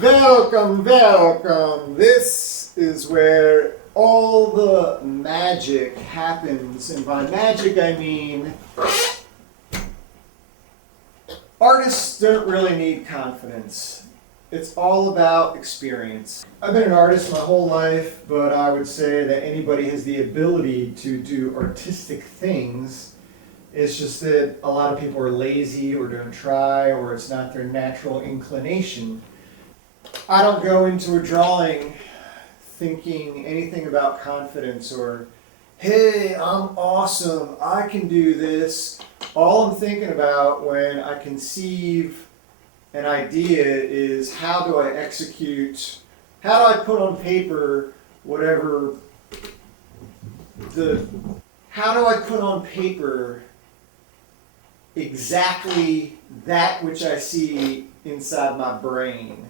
Welcome, welcome. This is where all the magic happens. And by magic, I mean artists don't really need confidence. It's all about experience. I've been an artist my whole life, but I would say that anybody has the ability to do artistic things. It's just that a lot of people are lazy or don't try, or it's not their natural inclination. I don't go into a drawing thinking anything about confidence or, hey, I'm awesome, I can do this. All I'm thinking about when I conceive an idea is how do I execute, how do I put on paper whatever how do I put on paper exactly that which I see inside my brain.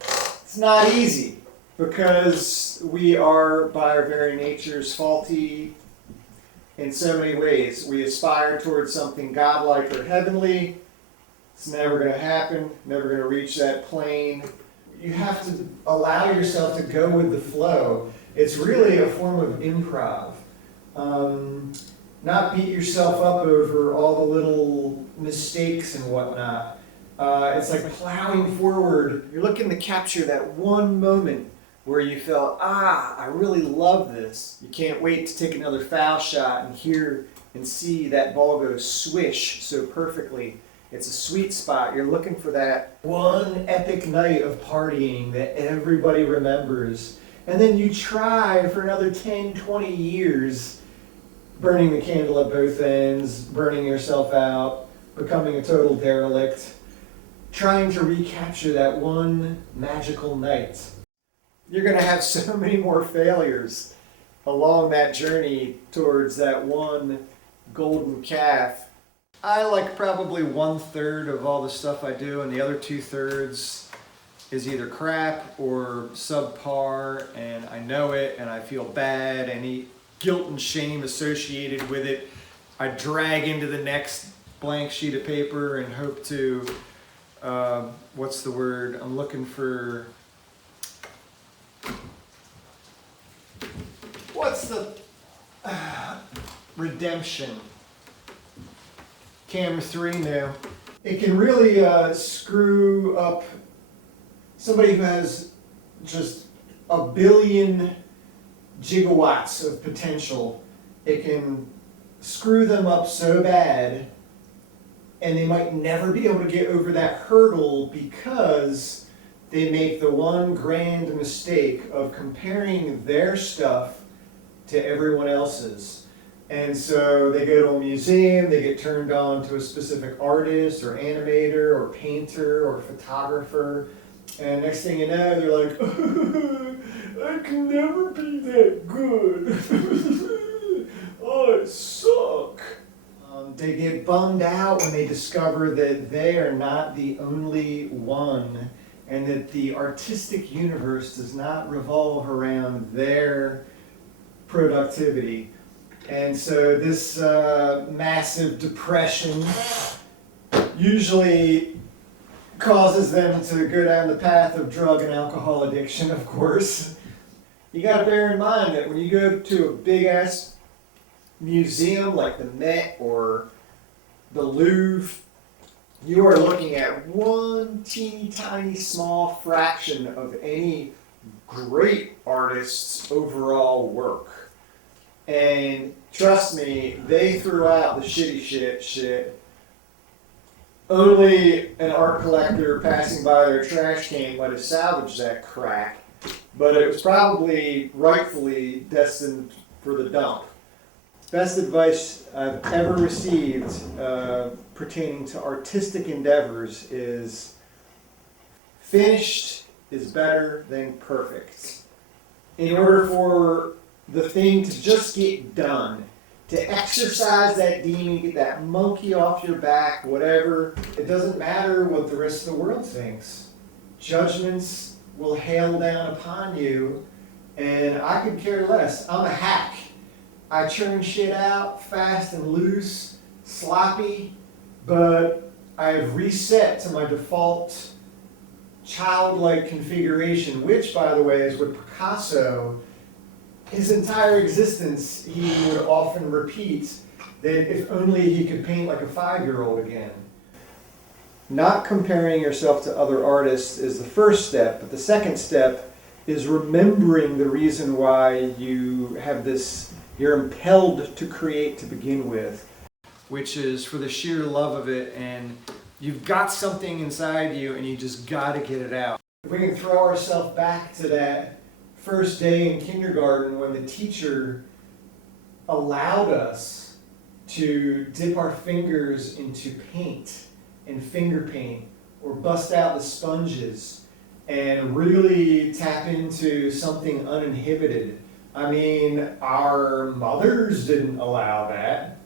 It's not easy because we are by our very natures faulty in so many ways. We aspire towards something godlike or heavenly. It's never going to happen, never going to reach that plane. You have to allow yourself to go with the flow. It's really a form of improv. Not beat yourself up over all the little mistakes and whatnot. It's like plowing forward. You're looking to capture that one moment where you felt, I really love this. You can't wait to take another foul shot and hear and see that ball go swish so perfectly. It's a sweet spot. You're looking for that one epic night of partying that everybody remembers. And then you try for another 10, 20 years, burning the candle at both ends, burning yourself out, becoming a total derelict, trying to recapture that one magical night. You're going to have so many more failures along that journey towards that one golden calf. I like probably 1/3 of all the stuff I do, and the other 2/3 is either crap or subpar, and I know it and I feel bad. Any guilt and shame associated with it, I drag into the next blank sheet of paper and hope to what's the word? I'm looking for, what's the, redemption. Camera 3 now. It can really screw up somebody who has just a billion gigawatts of potential. It can screw them up so bad, and they might never be able to get over that hurdle because they make the one grand mistake of comparing their stuff to everyone else's. And so they go to a museum, they get turned on to a specific artist or animator or painter or photographer, and next thing you know, they're like, I can never be that good. I suck. They get bummed out when they discover that they are not the only one and that the artistic universe does not revolve around their productivity. And so this massive depression usually causes them to go down the path of drug and alcohol addiction, of course. You got to bear in mind that when you go to a big-ass museum like the Met or the Louvre, you are looking at one teeny tiny small fraction of any great artist's overall work. And trust me, they threw out the shitty shit. Only an art collector passing by their trash can might have salvaged that crap, but it was probably rightfully destined for the dump. Best advice I've ever received pertaining to artistic endeavors is finished is better than perfect. In order for the thing to just get done, to exercise that demon, get that monkey off your back, whatever, it doesn't matter what the rest of the world thinks. Judgments will hail down upon you, and I could care less. I'm a hack. I churn shit out fast and loose, sloppy, but I've reset to my default childlike configuration, which, by the way, is what Picasso, his entire existence, he would often repeat that if only he could paint like a 5-year-old again. Not comparing yourself to other artists is the first step, but the second step is remembering the reason why you have this, you're impelled to create to begin with, which is for the sheer love of it, and you've got something inside you and you just gotta get it out. If we can throw ourselves back to that first day in kindergarten when the teacher allowed us to dip our fingers into paint and finger paint, or bust out the sponges and really tap into something uninhibited. I mean, our mothers didn't allow that.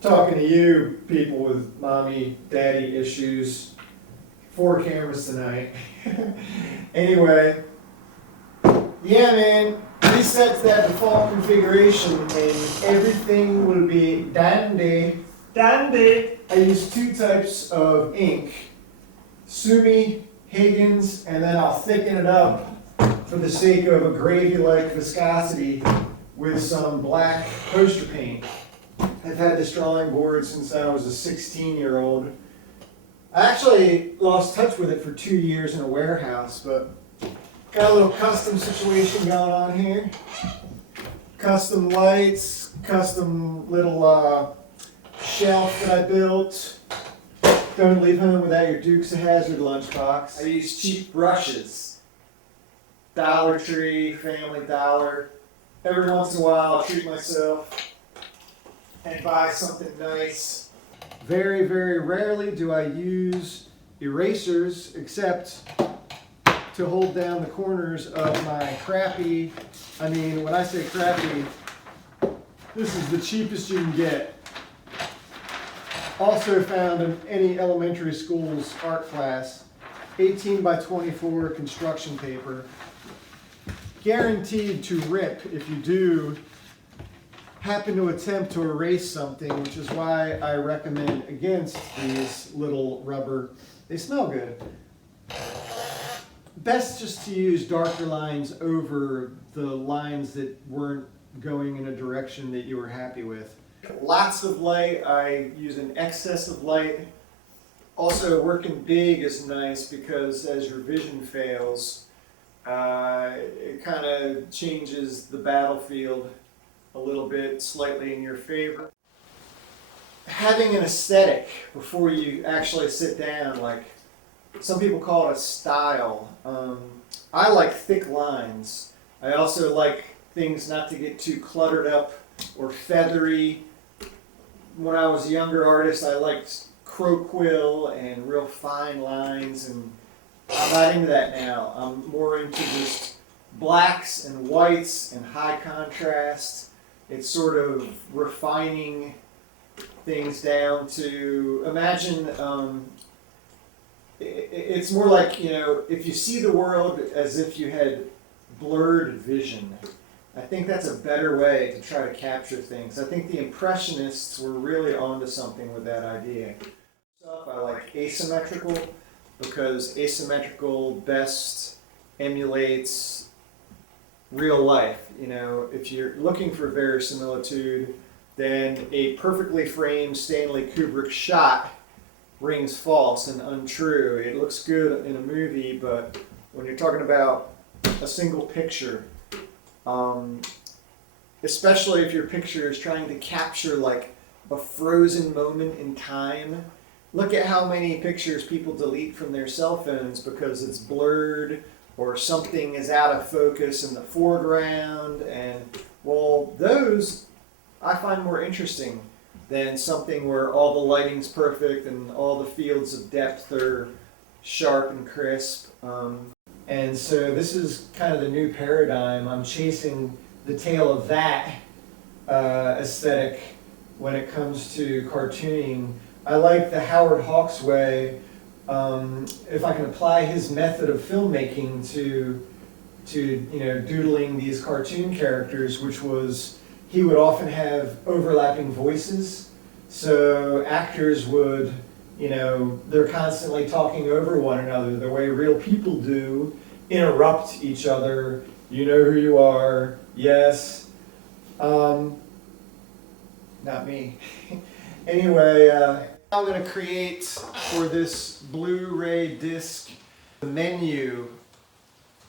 Talking to you people with mommy, daddy issues, 4 cameras tonight. Anyway, yeah man, reset to that default configuration and everything will be dandy. Dandy! I use 2 types of ink, Sumi, Higgins, and then I'll thicken it up for the sake of a gravy-like viscosity with some black poster paint. I've had this drawing board since I was a 16-year-old. I actually lost touch with it for 2 years in a warehouse, but got a little custom situation going on here. Custom lights, custom little shelf that I built. Don't leave home without your Dukes of Hazzard lunchbox. I use cheap brushes. Dollar Tree, Family Dollar. Every once in a while I'll treat myself and buy something nice. Very, very rarely do I use erasers except to hold down the corners of my crappy, I mean when I say crappy, this is the cheapest you can get. Also found in any elementary school's art class, 18 by 24 construction paper. Guaranteed to rip if you do happen to attempt to erase something, which is why I recommend against these little rubber. They smell good. Best just to use darker lines over the lines that weren't going in a direction that you were happy with. Lots of light. I use an excess of light. Also, working big is nice because as your vision fails, it kind of changes the battlefield a little bit, slightly in your favor. Having an aesthetic before you actually sit down, like some people call it a style. I like thick lines. I also like things not to get too cluttered up or feathery. When I was a younger artist, I liked crow quill and real fine lines, and I'm not into that now. I'm more into just blacks and whites and high contrast. It's sort of refining things down to, imagine, it's more like, you know, if you see the world as if you had blurred vision. I think that's a better way to try to capture things. I think the Impressionists were really onto something with that idea. I like asymmetrical because asymmetrical best emulates real life. You know, if you're looking for verisimilitude, then a perfectly framed Stanley Kubrick shot rings false and untrue. It looks good in a movie, but when you're talking about a single picture, especially if your picture is trying to capture like a frozen moment in time. Look at how many pictures people delete from their cell phones because it's blurred or something is out of focus in the foreground, and well, those I find more interesting than something where all the lighting's perfect and all the fields of depth are sharp and crisp. And so this is kind of the new paradigm. I'm chasing the tail of that aesthetic when it comes to cartooning. I like the Howard Hawks way. If I can apply his method of filmmaking to you know, doodling these cartoon characters, which was he would often have overlapping voices. So actors would, you know, they're constantly talking over one another the way real people do, interrupt each other. You know who you are. Yes. Not me. Anyway, I'm going to create for this Blu-ray disc the menu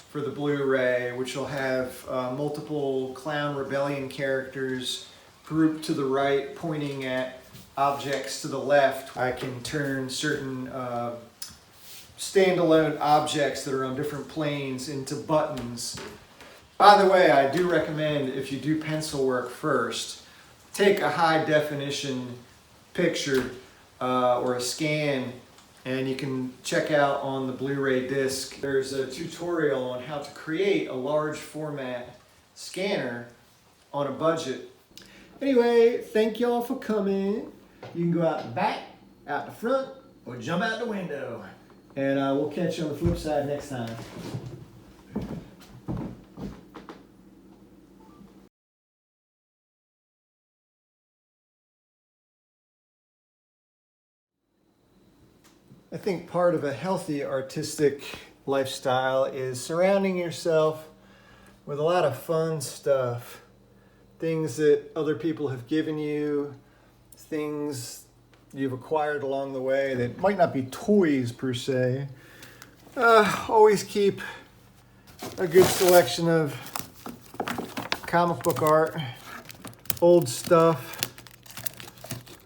for the Blu-ray, which will have multiple Clown Rebellion characters grouped to the right, pointing at objects to the left. I can turn certain standalone objects that are on different planes into buttons. By the way, I do recommend, if you do pencil work first, take a high definition picture or a scan, and you can check out on the Blu-ray disc. There's a tutorial on how to create a large format scanner on a budget. Anyway, thank y'all for coming. You can go out the back, out the front, or jump out the window. And we'll catch you on the flip side next time. I think part of a healthy artistic lifestyle is surrounding yourself with a lot of fun stuff. Things that other people have given you, things you've acquired along the way that might not be toys per se. Always keep a good selection of comic book art, old stuff,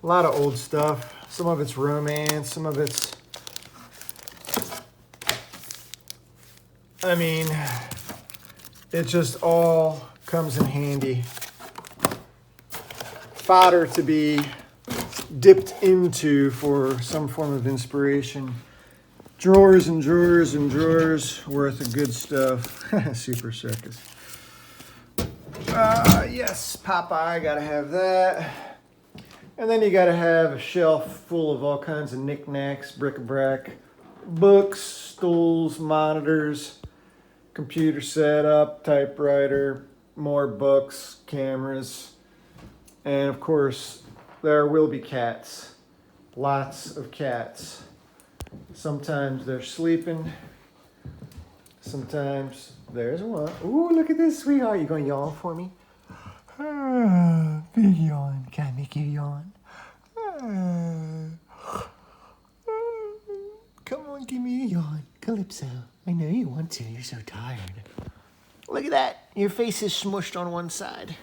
a lot of old stuff. Some of it's romance, some of it's, I mean, it just all comes in handy. Fodder to be dipped into for some form of inspiration. Drawers and drawers and drawers worth of good stuff. Super Circus. Yes, Popeye, gotta have that. And then you gotta have a shelf full of all kinds of knickknacks, bric-a-brac, books, stools, monitors, computer setup, typewriter, more books, cameras, and of course, there will be cats. Lots of cats. Sometimes they're sleeping. Sometimes there's one. Ooh, look at this, sweetheart. You gonna yawn for me? Big yawn. Can I make you yawn? Come on, give me a yawn. Calypso. I know you want to. You're so tired. Look at that. Your face is smushed on one side.